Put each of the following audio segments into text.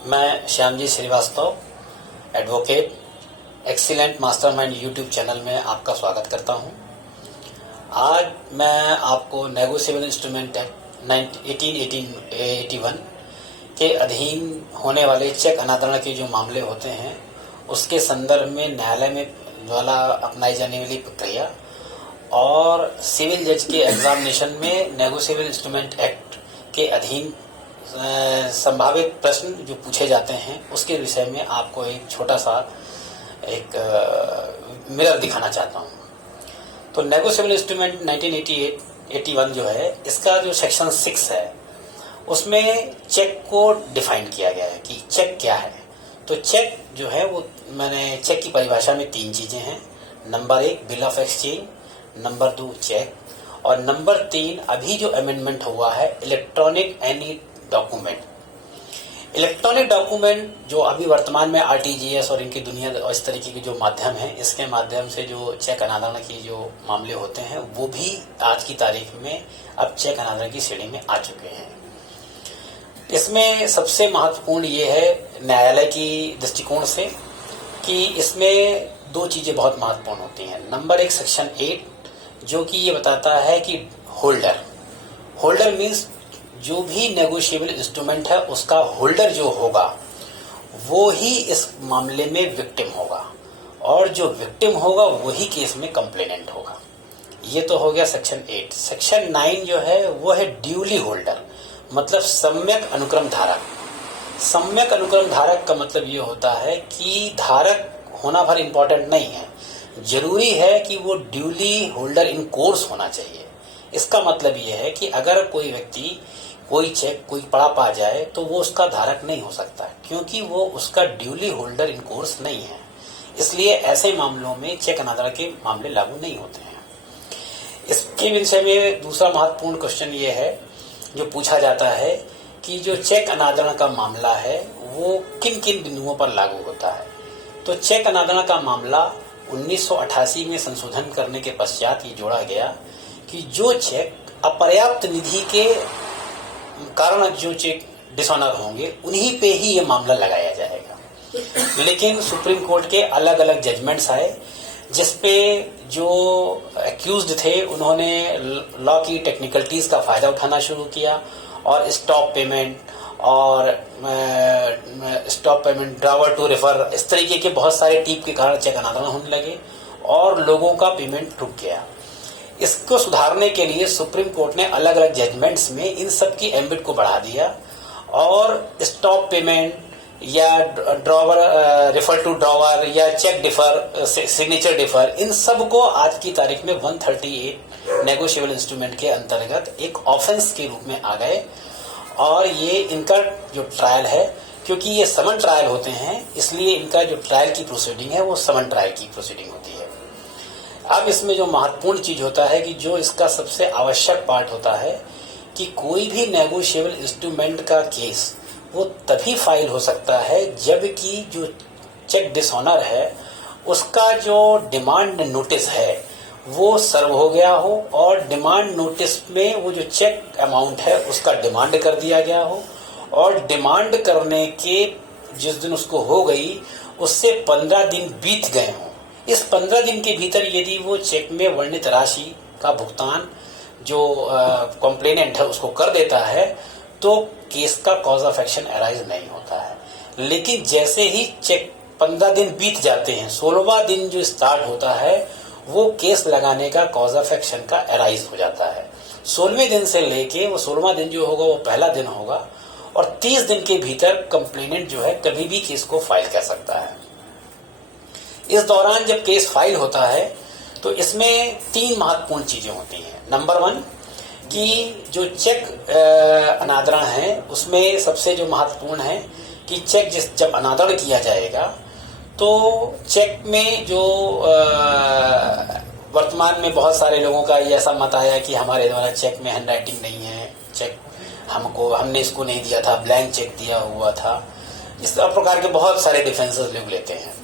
मैं Shyamji Shrivastava, advocate, excellent mastermind YouTube channel में आपका स्वागत करता हूं। आज मैं आपको नेगोशिएबल इंस्ट्रूमेंट एक्ट 1881 के अधीन होने वाले चेक अनादरण के जो मामले होते हैं उसके संदर्भ में न्यायालय में द्वारा अपनाई जाने वाली प्रक्रिया और सिविल जज के एग्जामिनेशन में नेगोशिएबल इंस्ट्रूमेंट एक्ट के अधीन संभावित प्रश्न जो पूछे जाते हैं उसके विषय में आपको एक छोटा सा एक मिरर दिखाना चाहता हूं। तो नेगोशिएबल इंस्ट्रूमेंट 1981 जो है, इसका जो सेक्शन 6 है उसमें चेक को डिफाइन किया गया है कि चेक क्या है। तो चेक जो है वो मैंने चेक की परिभाषा में 3 चीजें हैं। नंबर 1 बिल ऑफ एक्सचेंज, नंबर 2 चेक और नंबर 3 अभी जो अमेंडमेंट हुआ है electronic any document. Electronic document जो अभी वर्तमान में आरटीजीएस और इनकी दुनिया और इस तरीके के जो माध्यम हैं, इसके माध्यम से जो चेक अनादरण की जो मामले होते हैं वो भी आज की तारीख में अब चेक अनादरण की श्रेणी में आ चुके हैं। इसमें सबसे महत्वपूर्ण ये है न्यायालय की दृष्टिकोण से कि इसमें 2 चीजें बहुत महत्वपूर्ण होती हैं। नंबर 1 सेक्शन 8 जो कि ये बताता है कि होल्डर मीन्स जो भी नेगोशिएबल इंस्ट्रूमेंट है उसका होल्डर जो होगा वो ही इस मामले में विक्टिम होगा और जो विक्टिम होगा वही केस में कंप्लेनेंट होगा। ये तो हो गया सेक्शन 8। सेक्शन 9 जो है वो है ड्यूली होल्डर, मतलब सम्यक अनुक्रम धारक। सम्यक अनुक्रम धारक का मतलब ये होता है कि धारक होना भर इम्पोर्टेंट नहीं है, जरूरी है कि वो ड्यूली होल्डर इन कोर्स होना चाहिए। इसका मतलब ये है कि अगर कोई व्यक्ति कोई चेक कोई पड़ा पा जाए तो वो उसका धारक नहीं हो सकता क्योंकि वो उसका ड्यूली होल्डर इन कोर्स नहीं है। इसलिए ऐसे मामलों में चेक अनादरण के मामले लागू नहीं होते हैं। इसके विषय में दूसरा महत्वपूर्ण क्वेश्चन ये है जो पूछा जाता है कि जो चेक अनादरण का मामला है वो किन किन बिंदुओं पर लागू होता है। तो चेक अनादरण का मामला 1988 में संशोधन करने के पश्चात ये जोड़ा गया कि जो चेक अपर्याप्त निधि के कारण जो चेक डिसऑनर होंगे उन्हीं पे ही ये मामला लगाया जाएगा। लेकिन सुप्रीम कोर्ट के अलग अलग जजमेंट्स आए जिसपे जो एक्यूज्ड थे उन्होंने लॉ की टेक्निकलिटीज का फायदा उठाना शुरू किया और stop payment drawer to refer इस तरीके के बहुत सारे टीप के कारण चेक अनादरण होने लगे और लोगों का पेमेंट रुक गया। इसको सुधारने के लिए सुप्रीम कोर्ट ने अलग अलग जजमेंट्स में इन सब की एम्बिट को बढ़ा दिया और स्टॉप पेमेंट या ड्रॉवर रेफर टू ड्रॉवर या चेक डिफर, सिग्नेचर डिफर, इन सब को आज की तारीख में 138 नेगोशिएबल इंस्ट्रूमेंट के अंतर्गत एक ऑफेंस के रूप में आ गए और ये इनका जो ट्रायल है, क्योंकि ये समन ट्रायल होते हैं इसलिए इनका जो ट्रायल की प्रोसीडिंग है वो समन ट्रायल की प्रोसीडिंग होती है। अब इसमें जो महत्वपूर्ण चीज होता है कि जो इसका सबसे आवश्यक पार्ट होता है कि कोई भी नेगोशिएबल इंस्ट्रूमेंट का केस वो तभी फाइल हो सकता है जबकि जो चेक डिसऑनर है उसका जो डिमांड नोटिस है वो सर्व हो गया हो और डिमांड नोटिस में वो जो चेक अमाउंट है उसका डिमांड कर दिया गया हो और डिमांड करने के जिस दिन उसको हो गई उससे 15 दिन बीत गए हों। इस 15 दिन के भीतर यदि वो चेक में वर्णित राशि का भुगतान जो कंप्लेनेंट है उसको कर देता है तो केस का कॉज ऑफ एक्शन अराइज नहीं होता है। लेकिन जैसे ही चेक 15 दिन बीत जाते हैं, 16वां दिन जो स्टार्ट होता है वो केस लगाने का कॉज ऑफ एक्शन का अराइज हो जाता है। 16वें दिन से लेके वो 16वां दिन जो होगा वो पहला दिन होगा और 30 दिन के भीतर कंप्लेनेंट जो है कभी भी केस को फाइल कर सकता है। इस दौरान जब केस फाइल होता है तो इसमें 3 महत्वपूर्ण चीजें होती हैं। नंबर 1 कि जो चेक अनादरण है उसमें सबसे जो महत्वपूर्ण है कि चेक जब अनादरण किया जाएगा तो चेक में जो वर्तमान में बहुत सारे लोगों का ये ऐसा मत आया कि हमारे द्वारा चेक में हैंडराइटिंग नहीं है, चेक हमने इसको नहीं दिया था, ब्लैंक चेक दिया हुआ था। इस प्रकार के बहुत सारे डिफेंसेस लोग लेते हैं,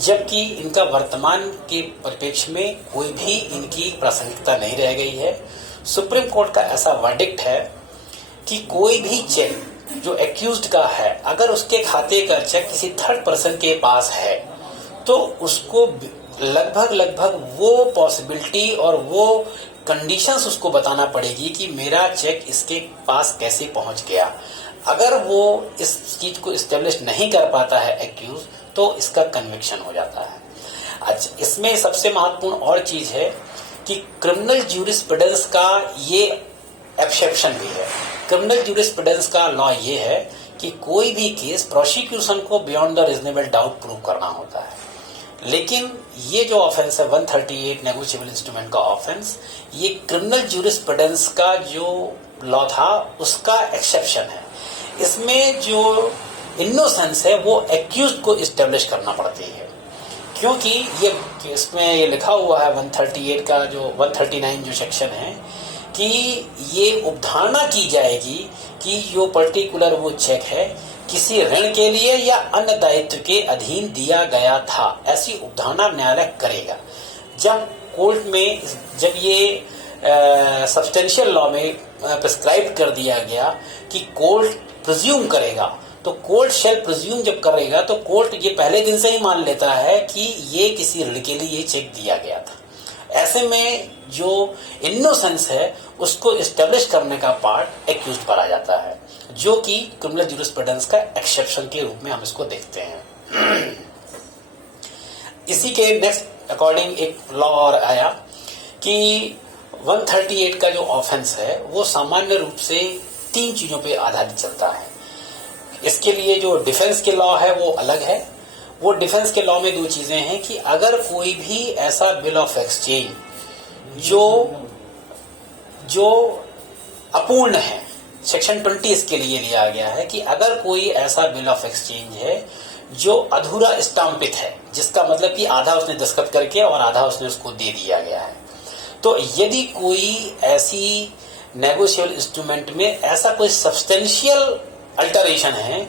जबकि इनका वर्तमान के परिप्रेक्ष्य में कोई भी इनकी प्रासंगिकता नहीं रह गई है। सुप्रीम कोर्ट का ऐसा वर्डिक्ट है कि कोई भी चेक जो एक्यूज्ड का है, अगर उसके खाते का चेक किसी थर्ड पर्सन के पास है तो उसको लगभग वो पॉसिबिलिटी और वो कंडीशंस उसको बताना पड़ेगी कि मेरा चेक इसके पास कैसे पहुंच गया। अगर वो इस चीज को इस्टेब्लिश नहीं कर पाता है एक्यूज, तो इसका कन्विक्शन हो जाता है। अच्छा, इसमें सबसे महत्वपूर्ण और चीज है कि क्रिमिनल ज्यूरिस्प्रूडेंस का ये एक्सेप्शन भी है। क्रिमिनल ज्यूरिस्प्रूडेंस का लॉ ये है कि कोई भी केस प्रोसिक्यूशन को beyond the reasonable doubt prove करना होता है, लेकिन ये जो ऑफेंस है 138 नेगोशिएबल इंस्ट्रूमेंट का ऑफेंस, ये क्रिमिनल ज्यूरिस्प्रूडेंस का जो लॉ था उसका एक्सेप्शन है। इसमें जो इनोसेंस है वो एक्यूज्ड को इस्टेब्लिश करना पड़ती है, क्योंकि ये इसमें ये लिखा हुआ है 138 का जो 139 जो सेक्शन है कि ये उपधारणा की जाएगी कि जो पर्टिकुलर वो चेक है किसी ऋण के लिए या अन्य दायित्व के अधीन दिया गया था, ऐसी उपधारणा न्यायालय करेगा। जब कोर्ट में जब ये सब्सटेंशियल लॉ में प्रिस्क्राइब कर दिया गया कि कोर्ट प्रिज्यूम करेगा, तो कोर्ट शेल प्रिज्यूम जब करेगा तो कोर्ट ये पहले दिन से ही मान लेता है कि ये किसी ऋण के लिए ये चेक दिया गया था। ऐसे में जो इनोसेंस है उसको इस्टेब्लिश करने का पार्ट एक्यूज्ड पर आ जाता है, जो कि क्रिमिनल ज्यूरिस्प्रूडेंस का एक्सेप्शन के रूप में हम इसको देखते हैं। इसी के नेक्स्ट अकॉर्डिंग एक लॉ और आया कि 138 का जो ऑफेंस है वो सामान्य रूप से 3 चीजों पे आधारित चलता है। इसके लिए जो डिफेंस के लॉ है वो अलग है। वो डिफेंस के लॉ में 2 चीजें हैं कि अगर कोई भी ऐसा बिल ऑफ एक्सचेंज जो अपूर्ण है, सेक्शन 20 इसके लिए लिया गया है कि अगर कोई ऐसा बिल ऑफ एक्सचेंज है जो अधूरा स्टाम्पित है, जिसका मतलब कि आधा उसने दस्तखत करके और आधा उसने उसको दे दिया गया है, तो यदि कोई ऐसी नेगोशिएबल इंस्ट्रूमेंट में ऐसा कोई सब्सटेंशियल अल्टरेशन है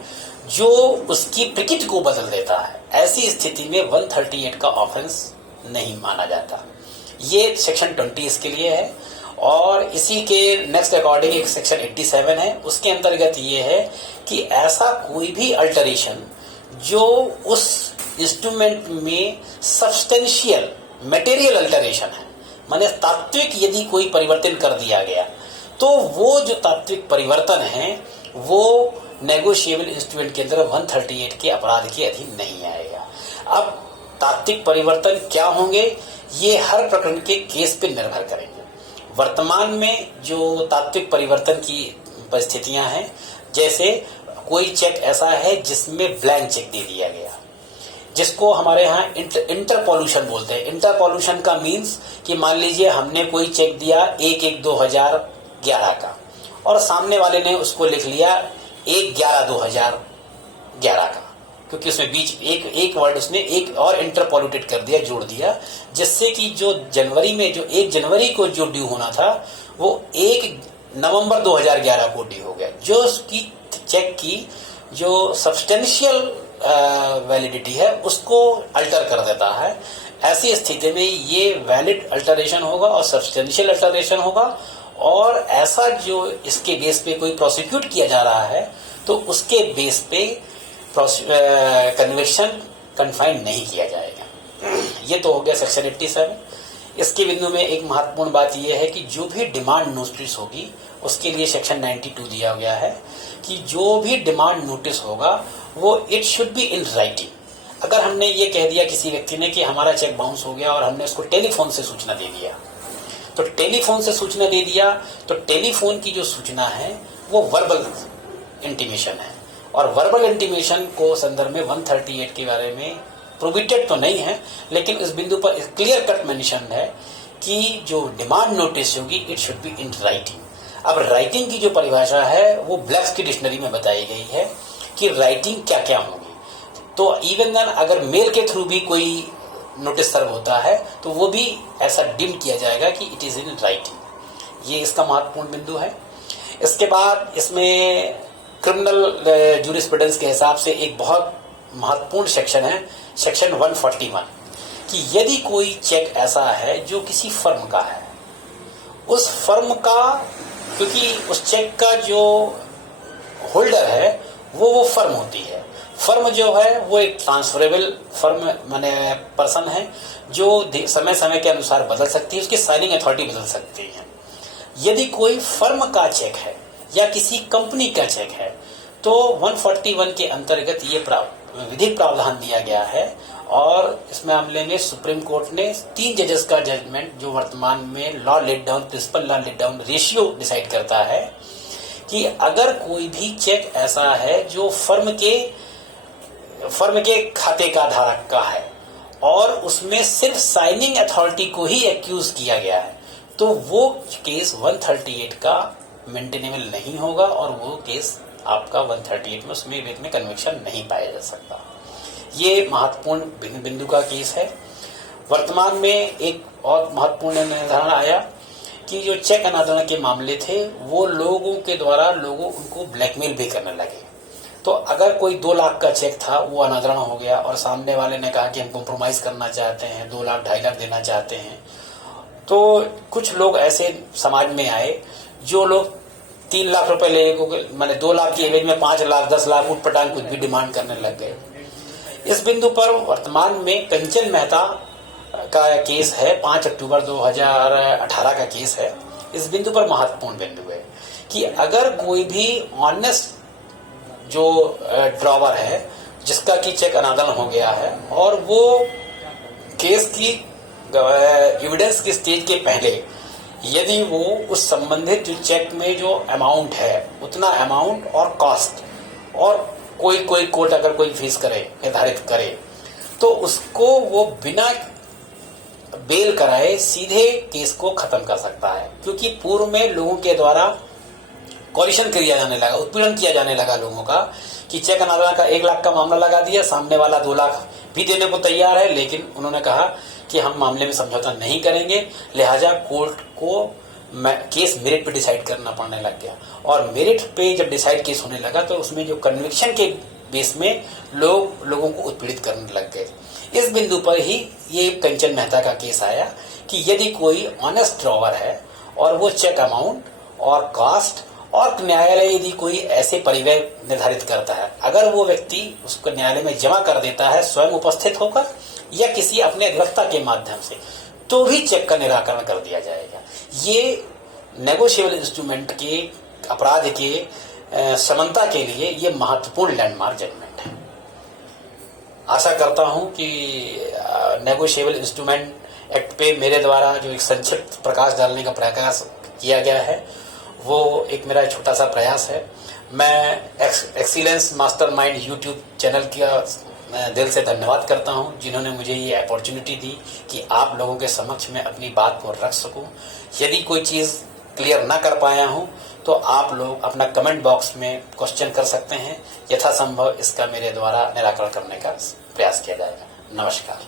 जो उसकी प्रकृति को बदल देता है, ऐसी स्थिति में 138 का ऑफेंस नहीं माना जाता। ये सेक्शन 20 इसके लिए है। और इसी के नेक्स्ट अकॉर्डिंग एक सेक्शन 87 है, उसके अंतर्गत ये है कि ऐसा कोई भी अल्टरेशन जो उस इंस्ट्रूमेंट में सब्सटेंशियल मटेरियल अल्टरेशन है, माने तात्विक यदि कोई परिवर्तन कर दिया गया, तो वो जो तात्विक परिवर्तन है वो नेगोशिएबल इंस्ट्रूमेंट के अंदर 138 के अपराध के अधीन नहीं आएगा। अब तात्विक परिवर्तन क्या होंगे ये हर प्रकरण के केस पे निर्भर करेंगे। वर्तमान में जो तात्विक परिवर्तन की परिस्थितियां हैं, जैसे कोई चेक ऐसा है जिसमें ब्लैंक चेक दे दिया गया, जिसको हमारे यहाँ इंटरपोल्यूशन बोलते हैं। इंटरपोल्यूशन का मीन्स कि मान लीजिए हमने कोई चेक दिया 1/1/2011 का और सामने वाले ने उसको लिख लिया 1/11/2011 का, क्योंकि उसमें बीच एक वर्ड उसने एक और इंटरपोल्यूटेड कर दिया, जोड़ दिया, जिससे कि जो जनवरी में जो 1 जनवरी को जो ड्यू होना था वो 1 नवंबर 2011 को ड्यू हो गया, जो उसकी चेक की जो सब्सटेंशियल वैलिडिटी है उसको अल्टर कर देता है। ऐसी स्थिति में ये वैलिड अल्टरेशन होगा और सब्सटेंशियल अल्टरेशन होगा, और ऐसा जो इसके बेस पे कोई प्रोसिक्यूट किया जा रहा है तो उसके बेस पे कन्विक्शन कन्फाइन नहीं किया जाएगा। ये तो हो गया सेक्शन 87। इसके बिंदु में एक महत्वपूर्ण बात यह है कि जो भी डिमांड नोटिस होगी उसके लिए सेक्शन 92 दिया गया है कि जो भी डिमांड नोटिस होगा वो it should be in writing. अगर हमने ये कह दिया किसी व्यक्ति ने कि हमारा चेक बाउंस हो गया और हमने उसको टेलीफोन से सूचना दे दिया, तो टेलीफोन से सूचना दे दिया तो टेलीफोन की जो सूचना है वो वर्बल इंटीमेशन है, और वर्बल इंटीमेशन को संदर्भ में 138 के बारे में प्रोहिबिटेड तो नहीं है, लेकिन इस बिंदु पर क्लियर कट मेंशन है कि जो डिमांड नोटिस होगी it should be in writing. अब राइटिंग की जो परिभाषा है वो ब्लैक्स की डिक्शनरी में बताई गई है कि राइटिंग क्या क्या होगी। तो इवन देन अगर मेल के थ्रू भी कोई नोटिस सर्व होता है तो वो भी ऐसा डीम किया जाएगा कि इट इज इन राइटिंग। ये इसका महत्वपूर्ण बिंदु है। इसके बाद इसमें क्रिमिनल ज्यूरिस्प्रूडेंस के हिसाब से एक बहुत महत्वपूर्ण सेक्शन है, सेक्शन 141, कि यदि कोई चेक ऐसा है जो किसी फर्म का है, उस फर्म का, क्योंकि उस चेक का जो होल्डर है वो फर्म होती है। फर्म जो है वो एक ट्रांसफरेबल फर्म माने पर्सन है जो समय समय के अनुसार बदल सकती है, उसकी साइनिंग अथॉरिटी बदल सकती है। यदि कोई फर्म का चेक है या किसी कंपनी का चेक है तो 141 के अंतर्गत ये विधिक प्रावधान दिया गया है और इस मामले में सुप्रीम कोर्ट ने 3 जजेस का जजमेंट जो वर्तमान में law laid down principle law laid down ratio decide करता है कि अगर कोई भी चेक ऐसा है जो फर्म के खाते का धारक का है और उसमें सिर्फ साइनिंग अथॉरिटी को ही एक्यूज किया गया है तो वो केस 138 का मेंटेनेबल नहीं होगा और वो केस आपका 138 में उसमें कन्विक्शन नहीं पाया जा सकता। ये महत्वपूर्ण बिंदु का केस है। वर्तमान में एक और महत्वपूर्ण निर्धारण आया कि जो चेक अनादरण के मामले थे वो लोगों के द्वारा उनको ब्लैकमेल भी करने लगे। तो अगर कोई 2 लाख का चेक था वो अनादरण हो गया और सामने वाले ने कहा कि हम कॉम्प्रोमाइज करना चाहते हैं, 2 लाख 2.5 लाख देना चाहते हैं, तो कुछ लोग ऐसे समाज में आए जो लोग 3 लाख रुपए ले मैंने 2 लाख की एवरेज में 5 लाख 10 लाख उठपटांग कुछ भी डिमांड करने लग गए। इस बिंदु पर वर्तमान में कंचन मेहता का केस है, 5 अक्टूबर 2018 का केस है। इस बिंदु पर महत्वपूर्ण बिंदु है कि अगर कोई भी ऑनेस्ट जो ड्रॉवर है जिसका कि चेक अनादरण हो गया है और वो केस की एविडेंस की स्टेज के पहले यदि वो उस संबंधित जो चेक में जो अमाउंट है उतना अमाउंट और कॉस्ट और कोई कोर्ट अगर कोई फीस निर्धारित करे तो उसको वो बिना बेल कराए सीधे केस को खत्म कर सकता है। क्योंकि पूर्व में लोगों के द्वारा कॉलिशन किया जाने लगा, उत्पीड़न किया जाने लगा लोगों का कि चेक अनादरण का 1 लाख का मामला लगा दिया, सामने वाला 2 लाख भी देने को तैयार है, लेकिन उन्होंने कहा कि हम मामले में समझौता नहीं करेंगे, लिहाजा कोर्ट को केस मेरिट पे डिसाइड करना पड़ने लग गया। और मेरिट पे जब डिसाइड केस होने लगा तो उसमें जो कन्विक्शन के बेस में लोगों को उत्पीड़ित करने लग गए। इस बिंदु पर ही ये कंचन मेहता का केस आया कि यदि कोई ऑनेस्ट ड्रॉवर है और वो चेक अमाउंट और कॉस्ट और न्यायालय यदि कोई ऐसे परिव्यय निर्धारित करता है, अगर वो व्यक्ति उसको न्यायालय में जमा कर देता है स्वयं उपस्थित होकर या किसी अपने अधिवक्ता के माध्यम से, तो भी चेक का निराकरण कर दिया जाएगा। ये नेगोशिएबल इंस्ट्रूमेंट के अपराध के समानता के लिए ये महत्वपूर्ण लैंडमार्क जजमेंट है। आशा करता हूं कि नेगोशिएबल इंस्ट्रूमेंट एक्ट पे मेरे द्वारा जो एक संक्षिप्त प्रकाश डालने का प्रयास किया गया है वो एक मेरा छोटा सा प्रयास है। मैं एक्सीलेंस मास्टरमाइंड यूट्यूब चैनल का दिल से धन्यवाद करता हूं जिन्होंने मुझे ये अपॉर्चुनिटी दी कि आप लोगों के समक्ष में अपनी बात को रख सकूं। यदि कोई चीज़ क्लियर ना कर पाया हूं तो आप लोग अपना कमेंट बॉक्स में क्वेश्चन कर सकते हैं, यथासंभव इसका मेरे द्वारा निराकरण करने का प्रयास किया जाएगा। नमस्कार।